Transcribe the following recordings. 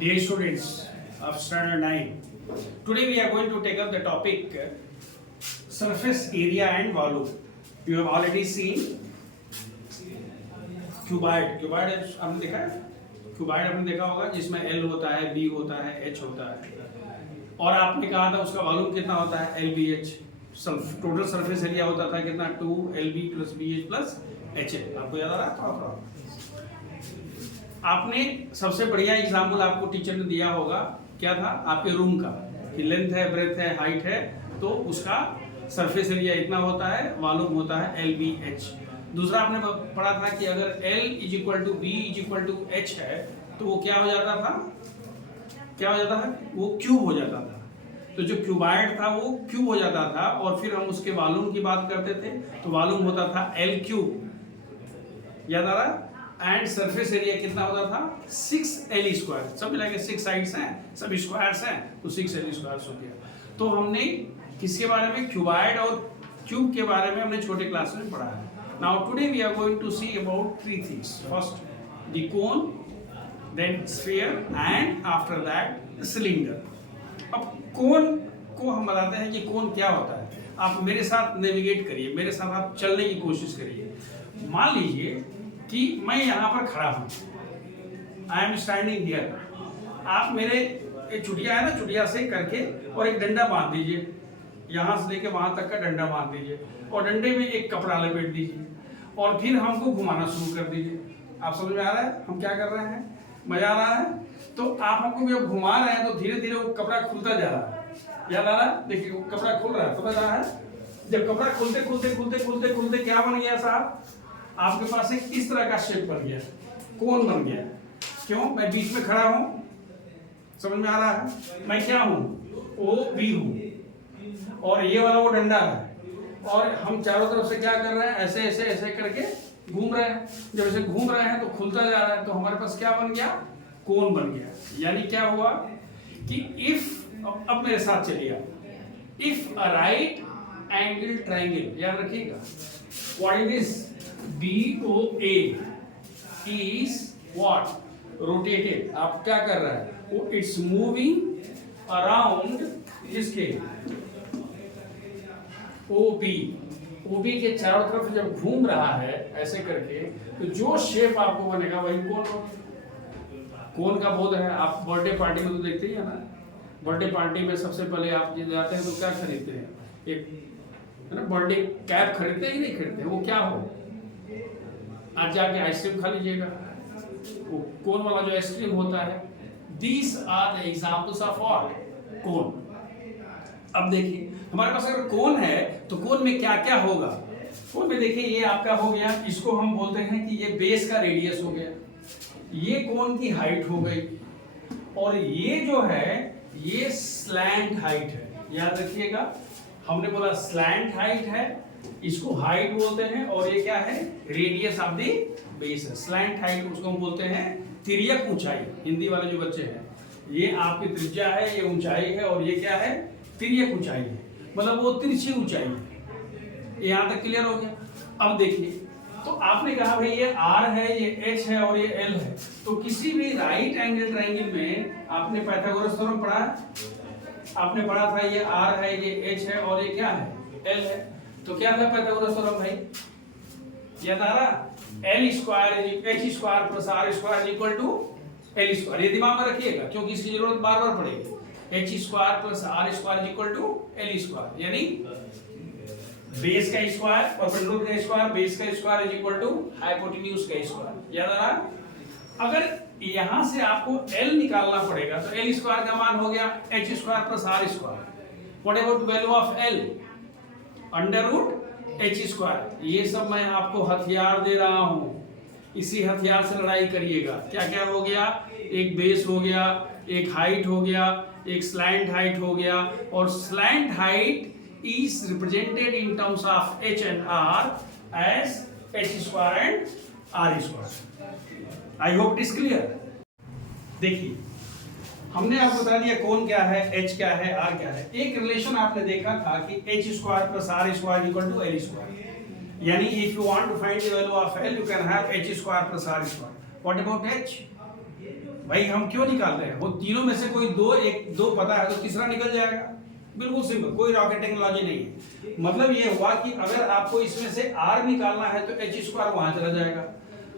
Dear students of standard 9, today we are going to take up the topic surface area and volume. You have already seen cuboid. Cuboid आपने देखा है? Cuboid आपने देखा होगा जिसमें L होता है, B होता है, H होता है और आपने कहा था उसका वॉल्यूम कितना होता है LBH. टोटल सरफेस एरिया होता था कितना 2LB + BH + HL. आपको याद आ रहा है थोड़ा? आपने सबसे बढ़िया एग्जाम्पल आपको टीचर ने दिया होगा क्या था आपके रूम का कि लेंथ है, ब्रेथ है, हाइट है, तो उसका सरफेस एरिया इतना होता है, वॉल्यूम होता है LBH. दूसरा आपने पढ़ा था कि अगर L = B = H है तो वो क्या हो जाता था? क्या हो जाता है? वो क्यूब हो जाता था. तो जो क्यूबाइड था वो क्यूब हो जाता था और फिर हम उसके वॉल्यूम की बात करते थे तो वॉल्यूम होता था L3. याद आ रहा? एंड सरफेस एरिया कितना होता था 6L². सब मिला के 6 साइड्स हैं, सब स्क्वायर्स हैं, तो 6L² हो गया. तो हमने किसके बारे में? क्यूबाइड और क्यूब के बारे में हमने छोटे क्लास में पढ़ा है. Now today we are going to see about 3 things. First the cone, then sphere and after that cylinder. अब कोन को हम बताते हैं कि कोन क्या होता है. आप मेरे साथ नेविगेट करिए, मेरे साथ आप चलने की कोशिश करिए. मान लीजिए कि मैं यहाँ पर खड़ा हूँ, आई एम स्टैंडिंग हियर. आप मेरे एक चुटिया है ना, चुटिया से करके और एक डंडा बांध दीजिए, यहाँ से लेके वहाँ तक का डंडा बांध दीजिए और डंडे में एक कपड़ा लपेट दीजिए और फिर हमको घुमाना शुरू कर दीजिए. आप समझ में आ रहा है हम क्या कर रहे हैं? मजा आ रहा है? तो आप हमको जब घुमा रहे हैं तो धीरे धीरे वो कपड़ा खुलता जा रहा है. याद आ रहा है? देखिए वो कपड़ा खुल रहा है, समझ रहा है? जब कपड़ा खुलते खुलते खुलते खुलते खुलते क्या बन गया साहब? आपके पास एक इस तरह का शेप बन गया, कोन बन गया. क्यों? मैं बीच में खड़ा हूं, समझ में आ रहा है? मैं क्या हूं? OB हूं और ये वाला वो डंडा है और हम चारों तरफ से क्या कर रहे हैं? ऐसे ऐसे ऐसे करके घूम रहे हैं. जब ऐसे घूम रहे हैं तो खुलता जा रहा है, तो हमारे पास क्या बन गया? कोन बन गया. यानी क्या हुआ कि इफ, अब मेरे साथ चलिए, if a right angle triangle, याद रखिएगा, what is this? BOA is what? Rotated. आप क्या कर रहा है? वो it's moving around इसके OB के चारों तरफ जब घूम रहा है ऐसे करके, तो जो शेप आपको बनेगा वही कोन का बोध है. आप बर्थडे पार्टी में तो देखते ही है ना, बर्थडे पार्टी में सबसे पहले आप जाते हैं तो क्या खरीदते हैं? एक है ना, बर्थडे कैप खरीदते हैं कि नहीं खरीदते हैं? वो क्या हो, आज जाके आइसक्रीम खा लीजिएगा, वो कोन वाला जो आइसक्रीम होता है. These are the examples of what? Cone. अब देखिए हमारे पास अगर कोन है तो कोन में क्या क्या होगा? कोन में देखिए ये आपका हो गया, इसको हम बोलते हैं कि ये बेस का रेडियस हो गया, ये कोन की हाइट हो गई और ये जो है ये स्लैंट हाइट है. याद रखिएगा हमने बोला स्लैंट हाइट है, इसको हाइट बोलते हैं और ये क्या है? रेडियस ऑफ द बेस है. स्लैंट हाइट उसको हम बोलते हैं तिर्यक ऊंचाई. हिंदी वाले जो बच्चे हैं, ये आपकी त्रिज्या है, ये ऊंचाई है और ये क्या है? तिर्यक ऊंचाई है, मतलब वो तिरछी ऊंचाई है. यहाँ तक क्लियर हो गया? अब देखिए तो आपने कहा भाई ये R है, ये H है और ये L है, तो किसी भी राइट एंगल ट्रायंगल में आपने पाइथागोरस थ्योरम पढ़ा, आपने पढ़ा था ये R है, ये H है और ये क्या है? L है. तो क्या था पाइथागोरस थ्योरम भाई? याद आ रहा? L² H² + R² = L². ये दिमाग में रखिएगा क्योंकि इसकी जरूरत बार बार पड़ेगी. H² + R² = L². यानी बेस का स्क्वायर, परपेंडिकुलर का स्क्वायर, बेस का स्क्वायर = हाइपोटेन्यूज का स्क्वायर. याद आ रहा? अगर यहां से आपको L निकालना पड़ेगा तो L² का मान हो गया H² + R². What about value of L? √H². ये सब मैं आपको हथियार दे रहा हूं, इसी हथियार से लड़ाई करिएगा. क्या क्या हो गया? एक बेस हो गया, एक हाइट हो गया, एक स्लैंट हाइट हो गया और slant height is represented in terms of H and R as H² and R². I hope it is clear. देखिए हमने आपको बता दिया कौन क्या है, H क्या है, R क्या है. एक रिलेशन आपने देखा था कि H² + R² = L². यानी if you want to find the value of L, you can have H² + R². What about H? भाई हम क्यों निकाल रहे हैं? वो तीनों में से कोई दो पता है तो तीसरा निकल जाएगा। बिल्कुल सिंपल, कोई रॉकेट टेक्नोलॉजी नहीं है। मतलब ये हुआ कि अगर आपको इसमें से r निकालना है तो h स्क्वायर वहां चला जाएगा,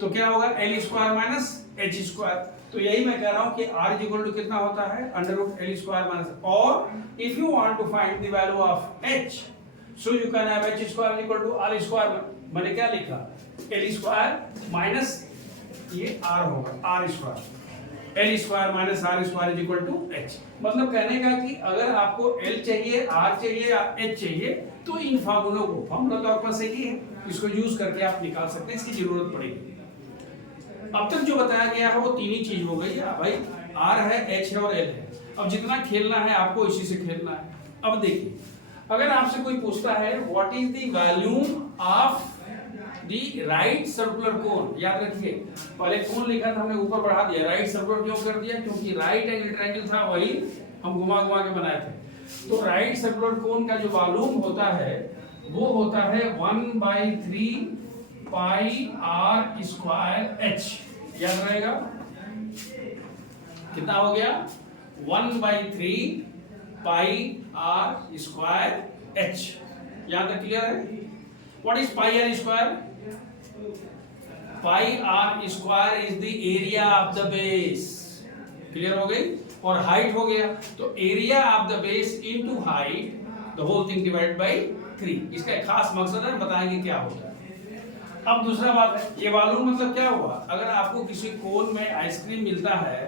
तो क्या होगा l square minus h square. तो यही मैं कह रहा हूं कि r इक्वल टू कितना होता है under root l square minus, और if you want to find the value of h so you can have h square equal to r square. मैंने क्या लिखा, l स्क्वायर माइनस ये r होगा r square, L square minus R square is equal to H. मतलब कहने का कि अगर आपको एल चाहिए, आर चाहिए या एच चाहिए तो इन फार्मूलों को, फार्मूला तो आपके पास एक ही है, इसको यूज करके आप निकाल सकते हैं, इसकी जरूरत पड़ेगी। अब तक जो बताया गया है वो तीन ही चीज हो गई है भाई, आर है, एच है और एल है। अब जितना खेलना है आपको इसी से खेलना है। अब देखिए, अगर आपसे कोई पूछता है what is the volume of the right circular cone, याद रखिए पहले कोन लिखा था हमने ऊपर बढ़ा दिया, राइट सर्कुलर क्यों कर दिया, क्योंकि राइट एंगल ट्रायंगल था वही हम घुमा घुमा के बनाए थे। तो राइट सर्कुलर कोन का जो वॉल्यूम होता है वो होता है 1/3 पाई आर स्क्वायर एच, याद रहेगा कितना हो गया 1/3 पाई आर स्क्वायर एच, यहां तक क्लियर है। What is pi are square? Pi are square is the area of the base, clear हो गई, और हाइट हो गया तो area of the base into height the whole thing divided by 3। इसका एक खास मकसद है, बताएंगे क्या होता है। अब दूसरा बात है, ये वॉल्यूम मतलब क्या हुआ, अगर आपको किसी कोन में आइसक्रीम मिलता है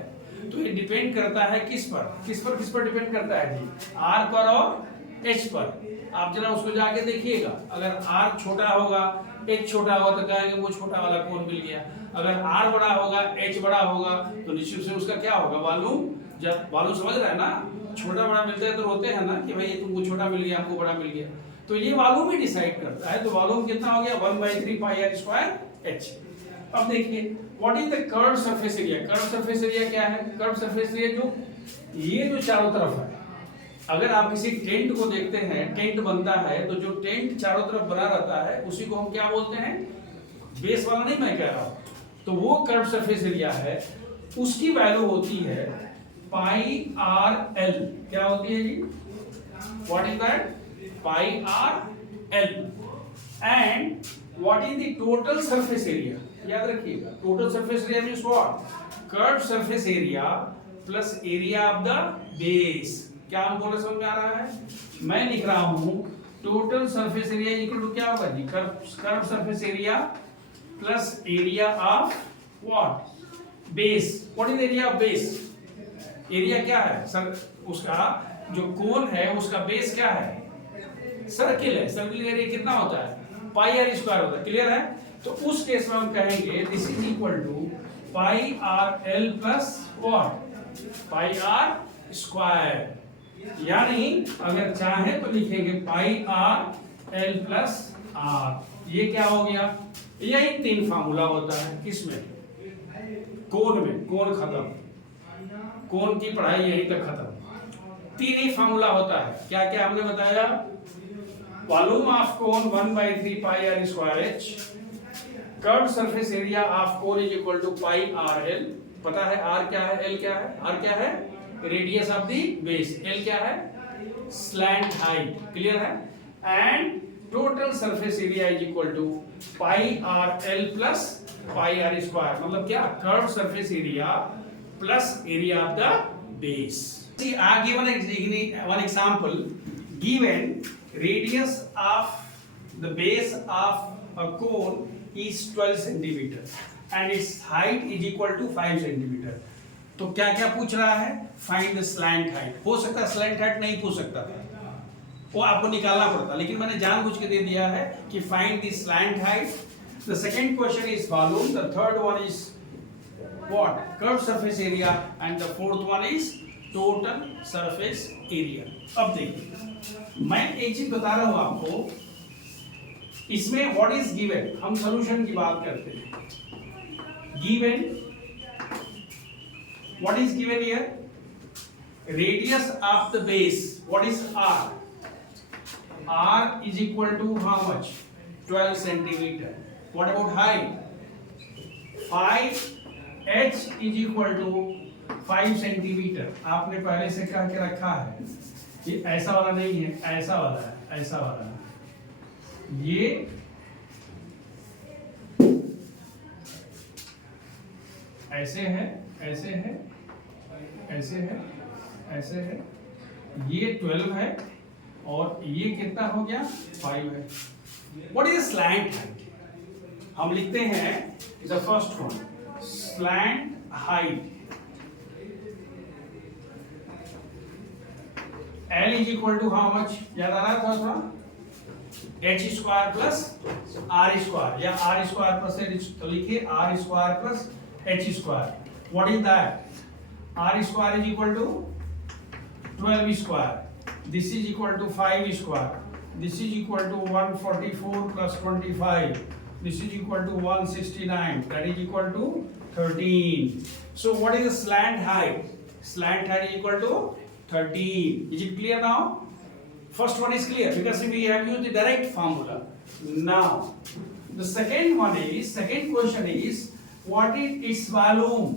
तो ये डिपेंड करता है किस पर डिपेंड करता है जी, आर पर और एच पर। आप जरा उसको जाके देखिएगा, अगर आर छोटा होगा, एच छोटा होगा तो कहेंगे वो छोटा वाला कोन मिल गया, अगर आर बड़ा होगा, एच बड़ा होगा तो निश्चित से उसका क्या होगा वॉल्यूम। जब वॉल्यूम समझ रहा है ना, छोटा बड़ा मिलता है तो रोते हैं ना कि भाई तुमको छोटा मिल गया, हमको बड़ा मिल गया, तो ये वॉल्यूम ही डिसाइड करता है। तो वॉल्यूम कितना हो गया 1/3 पाई आर स्क्वायर एच। अब देखिए what is the curve surface area. Curve surface area क्या है? कर्व सरफेस एरिया जो ये जो चारों तरफ है, अगर आप किसी टेंट को देखते हैं, टेंट बनता है तो जो टेंट चारों तरफ बना रहता है उसी को हम क्या बोलते हैं, बेस वाला नहीं मैं कह रहा हूं, तो वो कर्व सरफेस एरिया है, उसकी वैल्यू होती है पाई आर एल। क्या होती है जी, what is that, pi are L. And what is the total surface area, याद रखिएगा total surface area means what, curve surface area plus area of the base. क्या हम बोले समझ में आ रहा है? मैं लिख रहा हूं total surface area equal to क्या होगा जी, curve surface area plus area of what, base. What is area of base? Area क्या है सर, उसका जो कोन है उसका बेस क्या है, सर्किल है, सर्किल एरिया कितना होता है पाई आर स्क्वायर होता है, क्लियर है। तो उस केस में हम कहेंगे this is equal to pi are L plus what, pi are square. यानी अगर चाहे तो लिखेंगे pi are L plus r. ये क्या हो गया, यही तीन फार्मूला होता है किसमें, कोन में। कोन खत्म, कोन की पढ़ाई यहीं तक खत्म। तीन ही फार्मूला होता है, क्या क्या हमने बताया, volume of cone 1/3 pi are square h, curve surface area of cone is equal to pi are L. पता है आर क्या है, एल क्या है, आर क्या है radius of the base, L क्या है स्लैंट हाइट, क्लियर है। And total surface area is equal to pi are L plus pi are square, मतलब क्या, curve surface area plus area of the base. See, I have given one example. Given radius of the base of a cone is 12 centimeter and its height is equal to 5 centimeter. तो क्या क्या पूछ रहा है, find the slant height. हो सकता है slant height नहीं पूछ सकता था, वो आपको निकालना पड़ता, लेकिन मैंने जानबूझ के दे दिया है कि find the slant height. The second question is volume, the third one is what, curve surface area, and the fourth one is total surface area. अब देखिए मैं एक चीज बता रहा हूं आपको, इसमें व्हाट इज गिवन, हम सॉल्यूशन की बात करते हैं। Given, what is given here, radius of the base, what is r, r is equal to how much, 12 centimeter. What about height, 5, h is equal to 5 centimetre आपने पहले से कह के रखा है, ये ऐसा वाला नहीं है, ऐसा वाला है, ऐसा वाला है, ये ऐसे है, ऐसे है, ऐसे है, ऐसे है, ये 12 है और ये कितना हो गया 5 है। What is slant height? हम लिखते हैं the first one, slant height L is equal to how much? याद आ रहा है थोड़ा? h square plus r square या r स्क्वायर प्लस h, तो लिखिए r square plus h square. What is that? r square is equal to 12 square, this is equal to 5 square, this is equal to 144 plus 25, this is equal to 169, that is equal to 13. So what is the slant height? Slant height is equal to 13. Is it clear now? First one is clear because we have used the direct formula. Now the second one is, second question is, what is its volume?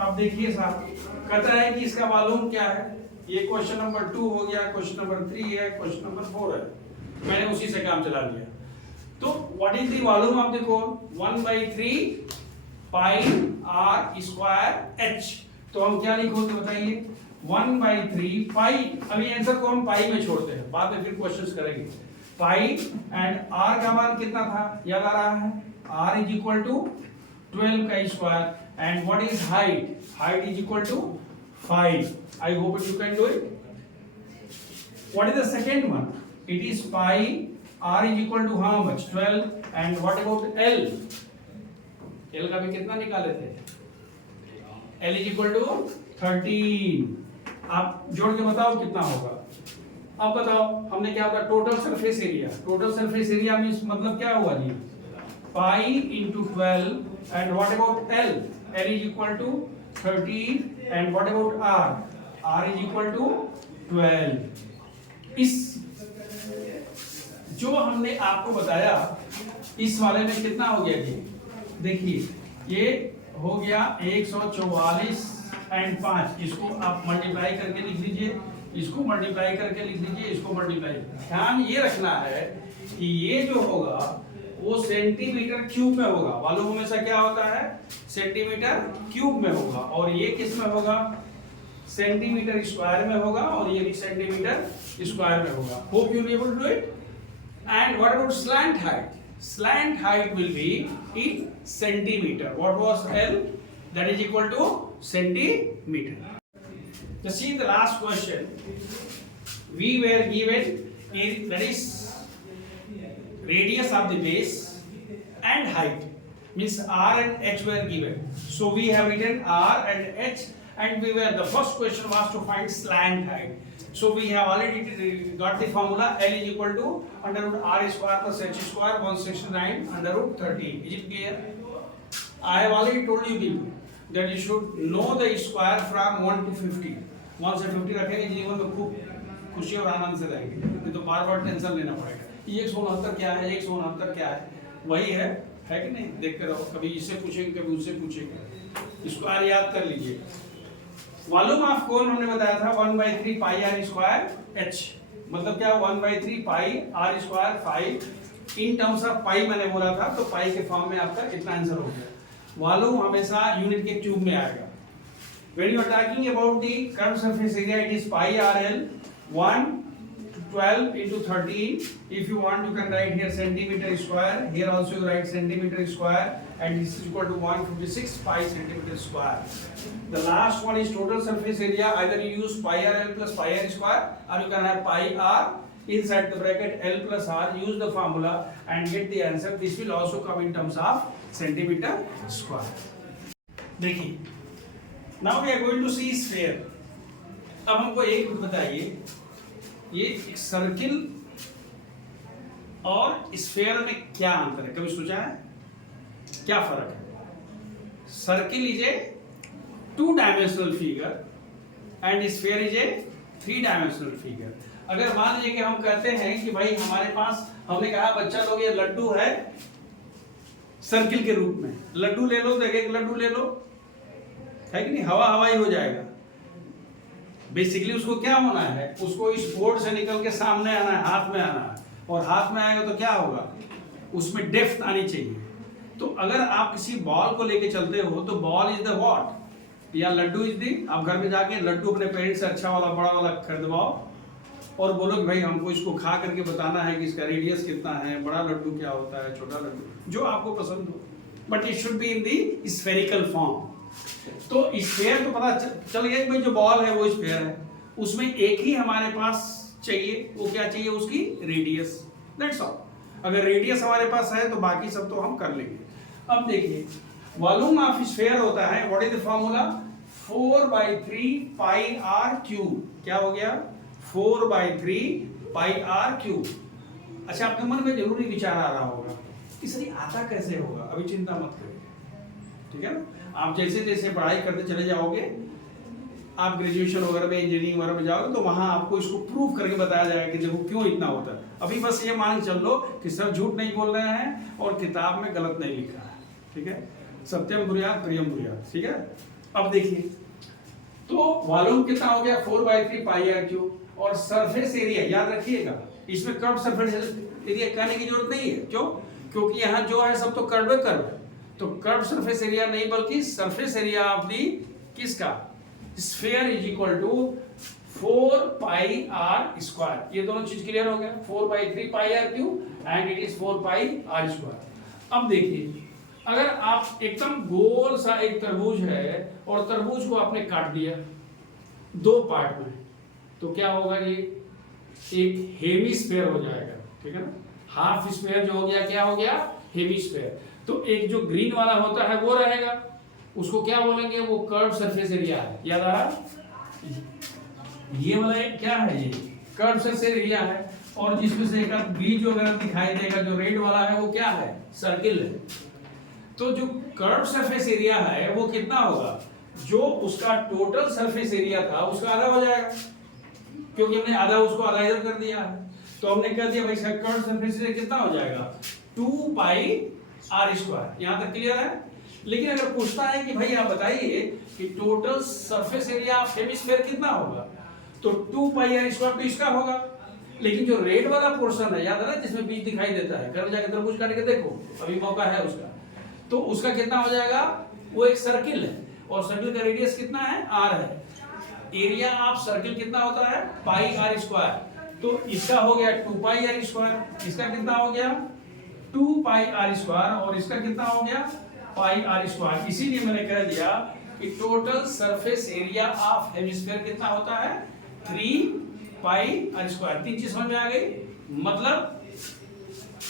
अब देखिए साहब, कहता है कि इसका volume क्या है। ये क्वेश्चन नंबर 2 हो गया, क्वेश्चन नंबर 3 है, क्वेश्चन नंबर 4 है, मैंने उसी से काम चला लिया। तो what is the volume of the cone? 1/3 pi r square h। तो हम क्या लिखोगे बताइए? 1/3 पाई, अभी आंसर को हम पाई में छोड़ते हैं, बाद में फिर क्वेश्चंस करेंगे। पाई एंड r का मान कितना था याद आ रहा है? r इज इक्वल टू 12 का square and what is height? Height is equal to 5। I hope you can do it. What is the second one? It is pi, r is equal to how much? 12 and what about L? L का भी कितना निकाले थे? L is equal to 13। आप जोड़ के बताओ कितना होगा। अब बताओ हमने क्या होगा? Total surface area. Total surface area means मतलब क्या हुआ जी? Pi into 12 and what about L? L is equal to 13 and what about R? R is equal to 12। इस जो हमने आपको बताया इस वाले में कितना हो गया जी? देखिए ये हो गया 144 एंड 5, इसको आप मल्टीप्लाई करके लिख दीजिए, इसको मल्टीप्लाई करके लिख दीजिए, इसको मल्टीप्लाई। ध्यान ये रखना है कि ये जो होगा वो सेंटीमीटर क्यूब में होगा। वॉल्यूम हमेशा क्या होता है? सेंटीमीटर क्यूब में होगा, और ये किस में होगा? सेंटीमीटर स्क्वायर में होगा, और ये भी सेंटीमीटर स्क्वायर में होगा। Hope you will able to do it. And what about slant height? Slant height will be in centimeter. What was L? That is equal to centimeter. Just see the last question. We were given that is radius of the base and height. Means R and H were given. So we have written R and H, and the first question was to find slant height. So we have already got the formula. L is equal to under root r square plus h square 169 under root 13. Is it clear? I have already told you people that you should know the square from 1 to 50. 1 से 50 रखेंगे जीवन में खूब खुशी और आनंद से रहेंगे, नहीं तो बार बार टेंशन लेना पड़ेगा। 169 क्या है, 169 क्या है, वही है कि नहीं? देखते रहो, कभी इससे पूछेंगे कभी उससे पूछेंगे। स्क्वायर याद कर लीजिए। वॉल्यूम ऑफ कोन हमने बताया था 1/3 पाई r स्क्वायर h, मतलब क्या? 1/3 pi r square 5 in terms of pi मैंने बोला था, तो पाई के फॉर्म में आपका कितना आंसर हो गया। वॉल्यूम हमेशा यूनिट के क्यूब में आएगा। When you are talking about the curve surface area, it is pi rl 1 12 into 13. If you want, you can write here centimeter square. Here also you write centimeter square, and this is equal to 156 pi centimeter square. The last one is total surface area. Either you use pi rl plus pi r square, or you can have pi r inside the bracket L plus r. Use the formula and get the answer. This will also come in terms of centimeter square. देखिए, now we are going to see sphere. अब हमको एक बताइए, ये एक circle और sphere में क्या अंतर है? कभी सोचा है क्या फर्क है? Circle is a 2 dimensional figure and sphere is a 3 dimensional figure. अगर मान लीजिए कि हम कहते हैं कि भाई हमारे पास, हमने कहा बच्चा लोग ये लड्डू है सर्किल के रूप में, लड्डू ले लो, तो एक लड्डू ले लो, है कि नहीं, हवा हवा ही हो जाएगा। बेसिकली उसको क्या होना है, उसको इस बोर्ड से निकल के सामने आना है, हाथ में आना है, और हाथ में आएगा तो क्या होगा, उसमें डेप्थ आनी चाहिए। तो अगर आप किसी बॉल को लेके चलते हो तो बॉल इज द व्हाट, या लड्डू इज दी, आप घर में जाके लड्डू अपने पेरेंट्स से अच्छा वाला बड़ा वाला खरीदवाओ और बोलो कि भाई हमको इसको खा करके बताना है कि इसका रेडियस कितना है, बड़ा लड्डू क्या होता है, छोटा लड्डू, जो आपको पसंद हो, but it should be in the spherical form. तो स्फेयर तो पता चल गया कि भाई जो बॉल है वो स्फेयर है, उसमें एक ही हमारे पास चाहिए, वो क्या चाहिए, उसकी रेडियस, दैट्स ऑल। अगर रेडियस हमारे पास है तो बाकी सब तो हम कर लेंगे। अब देखिए वॉल्यूम ऑफ स्फेयर होता है, what is the formula, 4/3 pi r cube. क्या हो गया, 4/3 पाई r क्यूब। अच्छा, आपके मन में जरूरी विचार आ रहा होगा कि सर आता कैसे होगा, अभी चिंता मत करिए, ठीक है ना। आप जैसे जैसे पढ़ाई करते चले जाओगे, आप ग्रेजुएशन वगैरह में, इंजीनियरिंग वगैरह में जाओगे तो वहां आपको इसको प्रूव करके बताया जाएगा कि देखो क्यों इतना होता है। अभी बस ये मान चल लो कि सर झूठ नहीं बोल रहे हैं और किताब में गलत नहीं लिखा है, ठीक है, सत्यम ब्रूयात प्रियम ब्रूयात, ठीक है। अब देखिए तो वॉल्यूम कितना हो गया, 4/3 पाई r क्यूब, और सरफेस एरिया याद रखिएगा, इसमें कर्व सरफेस एरिया कहने की जरूरत नहीं है, क्यों, क्योंकि यहाँ जो है सब तो कर्व है, तो कर्व सरफेस एरिया नहीं बल्कि सरफेस एरिया ऑफ दी किसका, sphere is equal to 4 pi r square. ये दोनों चीज क्लियर हो गया, 4/3 pi r cube and it is 4 pi r square. अब देखिए अगर आप एकदम गोल सा एक तरबूज है और तरबूज को आपने काट दिया दो पार्ट में, तो क्या होगा, ये एक हेमिस्फीयर हो जाएगा, ठीक है ना। हाफ स्फीयर जो हो गया क्या हो गया, हेमिस्फीयर। तो एक जो ग्रीन वाला होता है वो रहेगा, उसको क्या बोलेंगे, वो कर्व सरफेस एरिया है, याद आ रहा, ये वाला एक क्या है, ये कर्व सरफेस एरिया है, और जिसमें से एक बीज वगैरह दिखाई देगा जो रेड वाला है वो क्या है, सर्किल है। तो जो कर्व सरफेस एरिया है वो कितना होगा, जो उसका टोटल सरफेस एरिया था उसका आधा हो जाएगा, क्योंकि हमने आधा उसको आधा इधर कर दिया है, तो हमने कह दिया भाई इसका कर्व सरफेस एरिया कितना हो जाएगा, 2 पाई r स्क्वायर। यहां तक क्लियर है। लेकिन अगर पूछता है कि भाई आप बताइए कि total surface area of hemisphere कितना होगा, तो 2 पाई r स्क्वायर तो इसका होगा, लेकिन जो रेड वाला पोर्शन है, याद है ना, जिसमें बीज दिखाई देता है, घर जाकर तरबूज काट के देखो, अभी मौका है उसका, तो उसका कितना हो जाएगा, वो एक सर्किल है और सर्किल का रेडियस कितना है, r है। एरिया ऑफ सर्किल कितना होता है, पाई r स्क्वायर, तो इसका हो गया 2 पाई r स्क्वायर, इसका कितना हो गया 2 पाई r स्क्वायर, और इसका कितना हो गया पाई r स्क्वायर। इसीलिए मैंने कह दिया कि total surface area of hemisphere कितना होता है, 3 पाई r स्क्वायर। तीन चीज समझ में आ गई, मतलब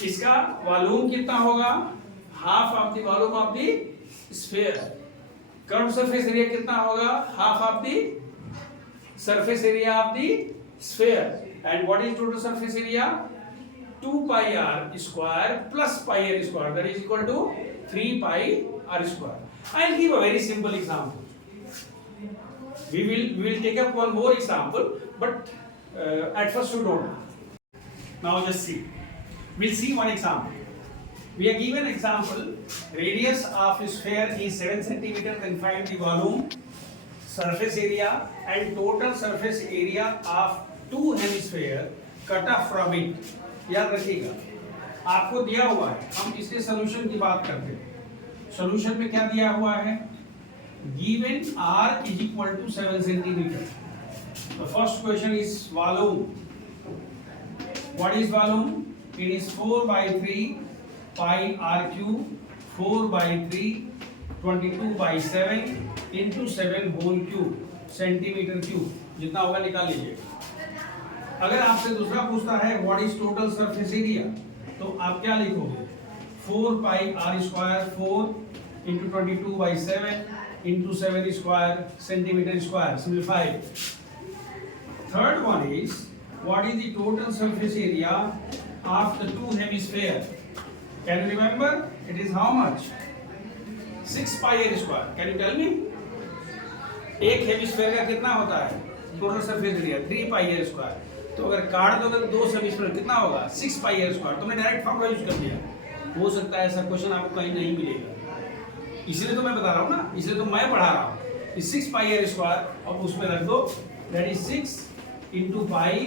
इसका वॉल्यूम कितना होगा, half of the volume of the sphere. Curve surface area कितना होगा, half of the surface area of the sphere. And what is total surface area, 2 pi r square plus pi r square, that is equal to 3 pi r square. I'll give a very simple example. We will take up one more example, but at first you don't. Now just see. We'll see one example. We are given example. Radius of a sphere is 7 centimeter. Then find the volume, surface area, and total surface area of two hemisphere cut off from it. याद रखिएगा, आपको दिया हुआ है, हम इसके solution की बात करते हैं। सॉल्यूशन में क्या दिया हुआ है, given r is equal to 7 centimeter. The first question is volume. What is volume? It is 4/3 pi r cube, 4/3 22/7 into 7 whole cube, centimetre cube, जितना होगा निकाल लीजिए। अगर आपसे दूसरा पूछता है what is total surface area, तो आप क्या लिखोगे, 4 pi r square, 4 into 22/7 into 7 square centimetre square, simplified. Third one is what is the total surface area of the two hemisphere. Can you remember, it is how much, 6 pi r square. Can you tell me, एक hemisphere का कितना होता है total surface area, 3 पाई r square. तो अगर काट दोगे तो 2 हेमिस्फीयर कितना होगा, 6 पाई r स्क्वायर। तुमने डायरेक्ट फॉर्मूला यूज कर दिया, हो सकता है ऐसा क्वेश्चन आपको कहीं नहीं मिलेगा, इसलिए तो मैं बता रहा हूँ ना, इसलिए तो मैं पढ़ा रहा हूँ। 6 पाई आर स्क्वायर, अब उसमें रख दो, that is 6 into pi,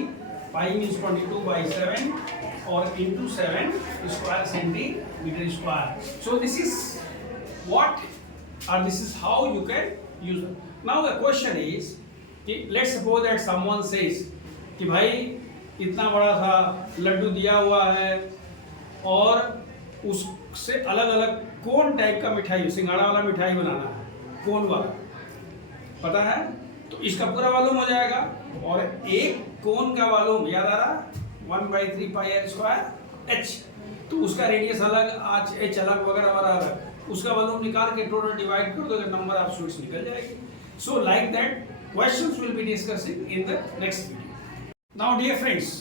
pi means 22/7 और into 7 square centimetre square. So this is what or this is how you can use it. Now the question is, let's suppose that someone says कि भाई इतना बड़ा सा लड्डू दिया हुआ है और उससे अलग अलग कौन टाइप का मिठाई, सिंघाड़ा वाला मिठाई बनाना है, कौन वाला पता है, तो इसका पूरा वॉल्यूम हो जाएगा. और एक कोन का वॉल्यूम याद आ रहा, 1/3 पाई आर स्क्वायर एच, तो उसका रेडियस अलग, आज एच अलग वगैरह वगैरह, उसका वॉल्यूम निकाल के टोटल डिवाइड कर दो, नंबर ऑफ स्वीट्स निकल जाएगी. So like that questions will be discussing in the next video. Now dear friends,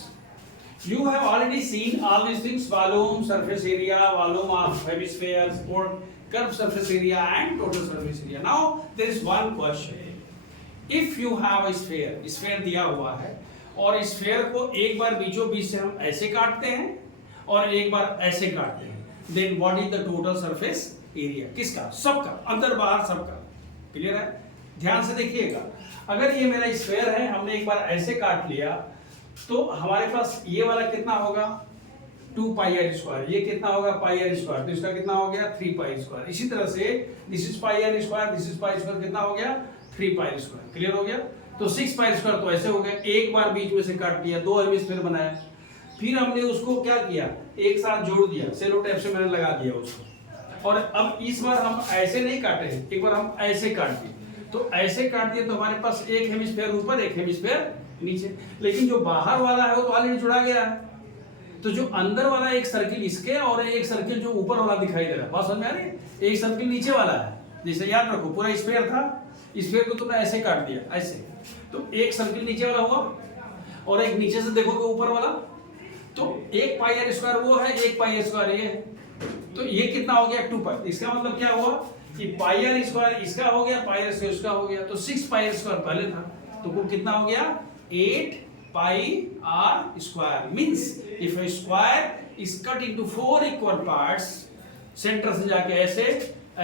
you have already seen all these things: volume, surface area, volume of hemispheres, or curved surface area and total surface area. Now there is one question: if you have a sphere दिया हुआ है और sphere को एक बार बीचों बीच से हम ऐसे काटते हैं और एक बार ऐसे काटते हैं, then what is the total surface area? किसका? सबका, अंदर बाहर सबका. क्लियर है? ध्यान से देखिएगा, अगर ये मेरा स्फीयर है, हमने एक बार ऐसे काट लिया, तो हमारे पास ये वाला कितना होगा 2 पाई आर स्क्वायर, ये कितना होगा पाई आर स्क्वायर, तो इसका कितना हो गया 3 पाई स्क्वायर. इसी तरह से this is pi are square, this is pi square, कितना हो गया 3 पाई स्क्वायर. क्लियर हो गया? तो 6 पाई स्क्वायर तो ऐसे हो गया, एक बार बीच में से काट दिया, 2 हेमिस्फीयर बनाया, फिर हमने उसको क्या किया, एक साथ जोड़ दिया, सेलो टेप से मैंने लगा दिया उसको. और अब इस बार हम ऐसे नहीं काटे, एक बार हम ऐसे काट दिए, तो ऐसे काट दिए तो हमारे पास एक हेमिस्फीयर ऊपर, एक हेमिस्फीयर नीचे. लेकिन जो बाहर वाला है वो तो ऑलरेडी जुड़ा गया है, तो जो अंदर वाला एक सर्किल इसके और एक सर्किल जो ऊपर वाला दिखाई दे रहा है, बात समझ में आ रही है, एक सर्किल नीचे वाला है. जैसे याद रखो, पूरा स्फीयर था, स्फीयर को तुमने ऐसे काट दिया ऐसे, तो एक सर्किल नीचे वाला हुआ और एक नीचे से देखोगे ऊपर वाला, तो 1 पाई आर स्क्वायर वो है, 1 पाई आर स्क्वायर ये है, तो ये कितना हो गया 2 पाई. इसका मतलब क्या हुआ कि पाई आर स्क्वायर इसका हो गया, पाई आर स्क्वायर इसका हो गया, तो 6 पाई आर स्क्वायर पहले था, तो वो कितना हो गया 8 pi r square. Means if a square is cut into 4 equal parts, centre से जाके ऐसे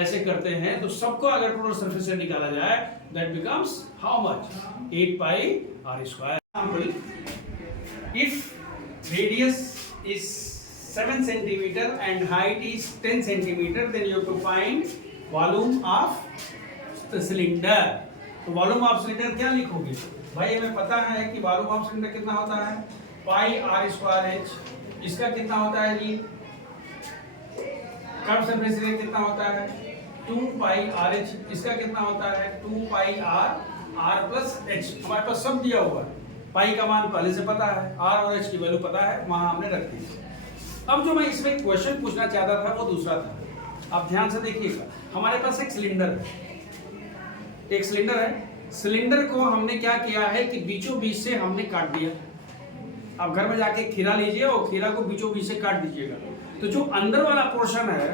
ऐसे करते हैं, तो सबको अगर टोटल सरफेस से निकाला जाए, that becomes how much 8 pi r square. Example, if radius is 7 centimeter and height is 10 centimeter, then you have to find volume of the cylinder. तो वॉल्यूम ऑफ सिलेंडर क्या लिखोगे भाई? हमें पता है कि वॉल्यूम ऑफ सिलेंडर कितना होता है पाई आर स्क्वायर एच. इसका कितना होता है जी, कर्व सरफेस एरिया कितना होता है 2 पाई आर एच. इसका कितना होता है 2 पाई आर प्लस एच. हमारे पास सब दिया हुआ है, पाई का मान पहले से पता है, आर और एच की वैल्यू पता है, वहां हमने रख दी. अब जो मैं इसमें क्वेश्चन पूछना चाहता था वो दूसरा था. आप ध्यान से देखिएगा, हमारे पास एक सिलेंडर है, एक सिलेंडर है. सिलेंडर को हमने क्या किया है कि बीचों बीच से हमने काट दिया. अब घर में जाके खीरा लीजिए और खीरा को बीचों बीच से काट दीजिएगा, तो जो अंदर वाला पोर्शन है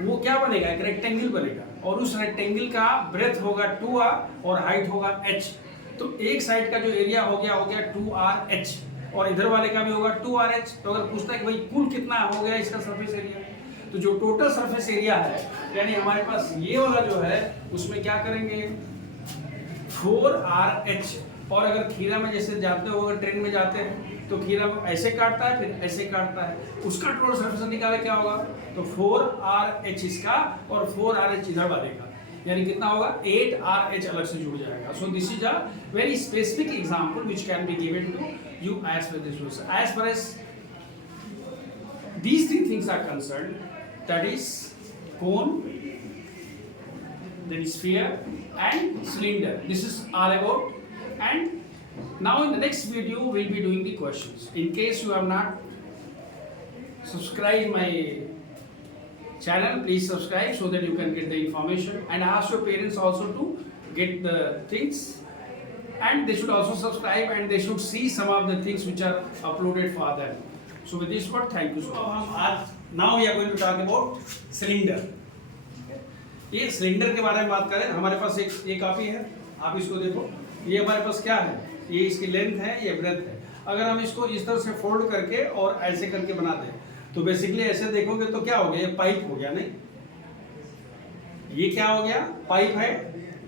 वो क्या बनेगा, एक रेक्टेंगल बनेगा, और उस रेक्टेंगल का ब्रेथ होगा 2r और हाइट होगा h. तो एक साइड का जो एरिया हो गया 2rh और इधर वाले का भी होगा 2rh. तो अगर पूछता है कि भाई कुल कितना हो गया इसका सरफेस एरिया, तो जो टोटल सरफेस एरिया है, यानी हमारे पास ये वाला जो है उसमें क्या करेंगे 4RH. और अगर खीरा में जैसे जाते हो, अगर ट्रेन में जाते हैं तो खीरा ऐसे काटता है फिर ऐसे काटता है, उसका टोटल सरफेस निकाला क्या होगा, तो 4RH इसका और 4RH इधर वाले का, यानी कितना होगा 8RH अलग से जुड़ जाएगा. So this is a very specific example which can be given to you as per this question. As far as these 3 things are concerned, that is cone, then sphere and cylinder. This is all about. And now in the next video we'll be doing the questions. In case you have not subscribed my channel, please subscribe so that you can get the information, and ask your parents also to get the things, and they should also subscribe and they should see some of the things which are uploaded for them. So with this word, thank you so much. Now we are going to talk about cylinder. ये cylinder के बारे में बात करें, हमारे पास एक copy है, आप इसको देखो. ये हमारे पास क्या है, ये इसकी लेंथ है, ये ब्रेथ है. अगर हम इसको इस तरह से फोल्ड करके और ऐसे करके बना दें, तो बेसिकली ऐसे देखोगे तो क्या हो गया, ये पाइप हो गया. नहीं, ये क्या हो गया, पाइप है.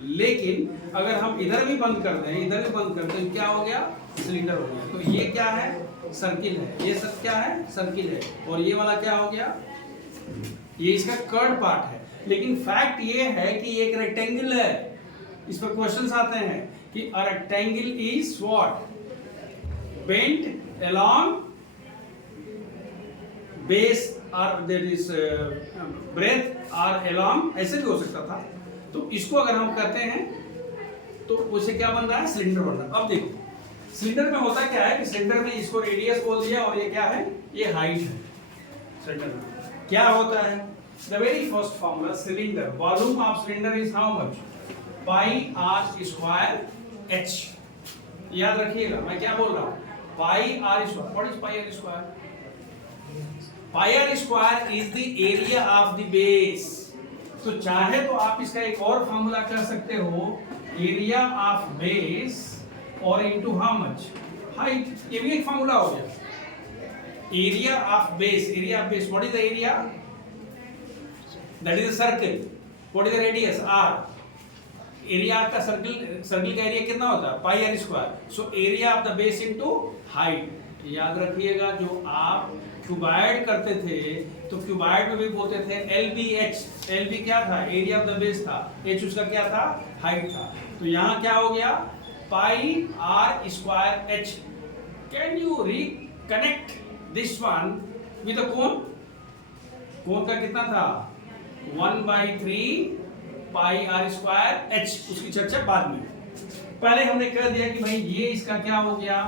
लेकिन अगर हम इधर भी बंद कर दें, इधर भी बंद कर दें, क्या हो गया? सिलेंडर हो गया। तो ये क्या है? सर्किल है। ये सब क्या है? सर्किल है। और ये वाला क्या हो गया? ये इसका कर्ड पार्ट है। लेकिन फैक्ट ये है कि ये एक रेक्टेंगल है। इस पर क्वेश्चंस आते हैं कि a rectangle is what? Bent along base और देयर इज ब्रेथ और अलोंग, ऐसे भी हो सकता था। तो इसको अगर हम कहते हैं तो उसे क्या बन रहा है? सिलेंडर बन रहा है। अब देखो सिलेंडर में होता क्या है कि सिलेंडर में इसको रेडियस बोल दिया और ये क्या है? ये हाइट है। सिलेंडर में क्या होता है? The very first formula cylinder, volume of cylinder is how much? Pi are square H. याद रखिएगा मैं क्या बोल रहा हूं? Pi are square. What is pi are square? Pi are square is the area of the base. तो चाहे तो आप इसका एक और फॉर्मूला कह सकते हो, एरिया ऑफ बेस और इनटू हाउ मच? हाइट। ये भी एक फॉर्मूला हो गया। Area of base, area of base, what is the area? That is a circle. What is the radius? R. Area आपका सर्कल का एरिया कितना होता है? Pi are square. So area of the base into height. याद रखिएगा जो आप cuboid करते थे तो क्यूबाइड में भी बोलते थे LBH। LB क्या था? एरिया ऑफ द बेस था। H उसका क्या था? हाइट था। तो यहाँ क्या हो गया? Pi are square H. Can you reconnect this one with a cone? Cone का कितना था? 1/3 पाई आर स्क्वायर एच। उसकी चर्चा बाद में। पहले हमने कह दिया कि भाई ये इसका क्या हो गया?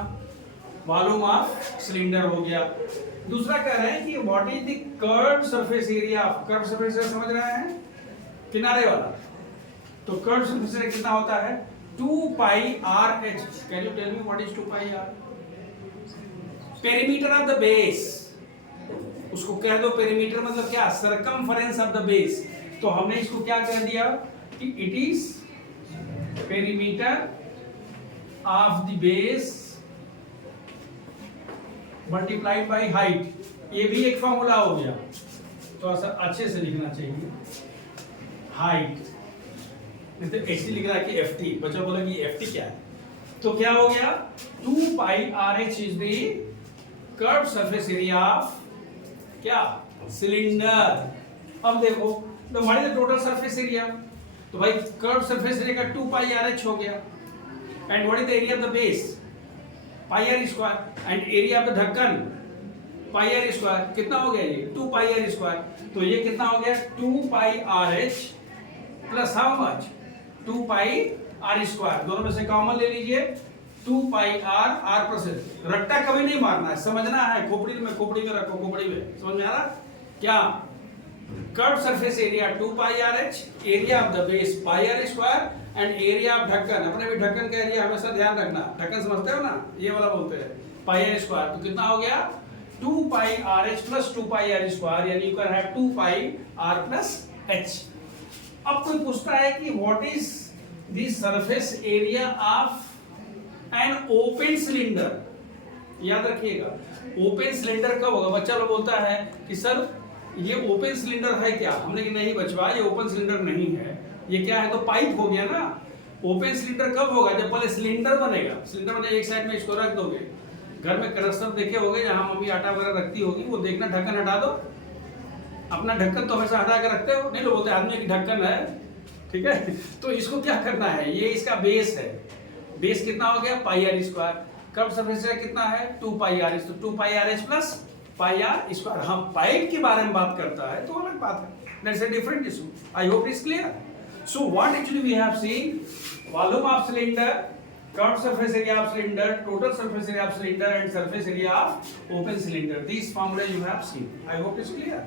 वॉल्यूम ऑफ सिलेंडर हो गया। दूसरा कह रहे हैं कि what is the curved surface area of? Curved surface area समझ रहे हैं? किनारे वाला। तो कर्व्ड सरफेस एरिया कितना होता है? 2 pi are H. Can you tell me what is 2 pi R? Perimeter of the base. उसको कह दो पेरीमीटर मतलब क्या? Circumference of the base. तो हमने इसको क्या कह दिया कि it is perimeter of the base multiplied by height. ये भी एक फॉर्मूला हो गया। तो ऐसा अच्छे से लिखना चाहिए। हाइट नहीं तो ऐसे लिख रहा है कि FT। बच्चा बोला कि FT क्या है? तो क्या हो गया? 2 pi are H is the curved surface area of क्या? सिलेंडर। अब देखो तो what is the total surface area? तो भाई कर्व्ड सरफेस एरिया का 2 पाई आर एच हो गया। And what is the area of the base? Pi are square. And area of the ढक्कन पाई आर स्क्वायर। कितना हो गया ये? 2 पाई आर स्क्वायर। तो ये कितना हो गया? 2 pi are H plus how much? 2 pi are square. दोनों में से कॉमन ले लीजिए। 2 pi R, R plus H. रट्टा कभी नहीं मारना है, समझना है। खोपड़ी में रखो, खोपड़ी में। समझ में आ रहा? क्या? Curved surface area 2 pi are h, area of the base pi are square and area of ढक्कन। अपने भी ढक्कन का एरिया हमेशा ध्यान रखना। ढक्कन समझते हो ना? ये वाला बोलते हैं पाई आर स्क्वायर। तो कितना हो गया? 2 pi are H plus 2 pi are square, यानी you can have 2 pi R plus H. अब कोई पूछता है कि what is the surface area of an open cylinder? याद रखिएगा ओपन सिलेंडर कब होगा? बच्चा लोग बोलता है कि सर ये ओपन सिलेंडर है क्या? हमने कि नहीं बचवा, ये ओपन सिलेंडर नहीं है। ये क्या है? तो पाइप हो गया ना। ओपन सिलेंडर कब होगा? जब पहले सिलेंडर बनेगा। सिलेंडर बने एक साइड में इसको रख दोगे। घर में कनेक्शन देखे होगे जहां मम्मी आटा वगैरह रखती होगी, वो देखना ढक्कन हटा दो। अपना ढक्कन तो हमेशा हटा के रखते हो, नहीं लोग बोलते आदमी की ढक्कन है, ठीक है। तो इसको क्या करना है? ये इसका बेस है। बेस कितना हो गया? Pi are square. Curve surface area कितना है? 2 पाई आर। तो 2 pi are H plus pi are square. हम पाइप के बारे में बात करता है तो अलग बात है। That's a different issue. I hope it's clear. So what actually we have seen? Volume of cylinder, curved surface area of cylinder, total surface area of cylinder and surface area of open cylinder. These formulas you have seen. I hope it's clear.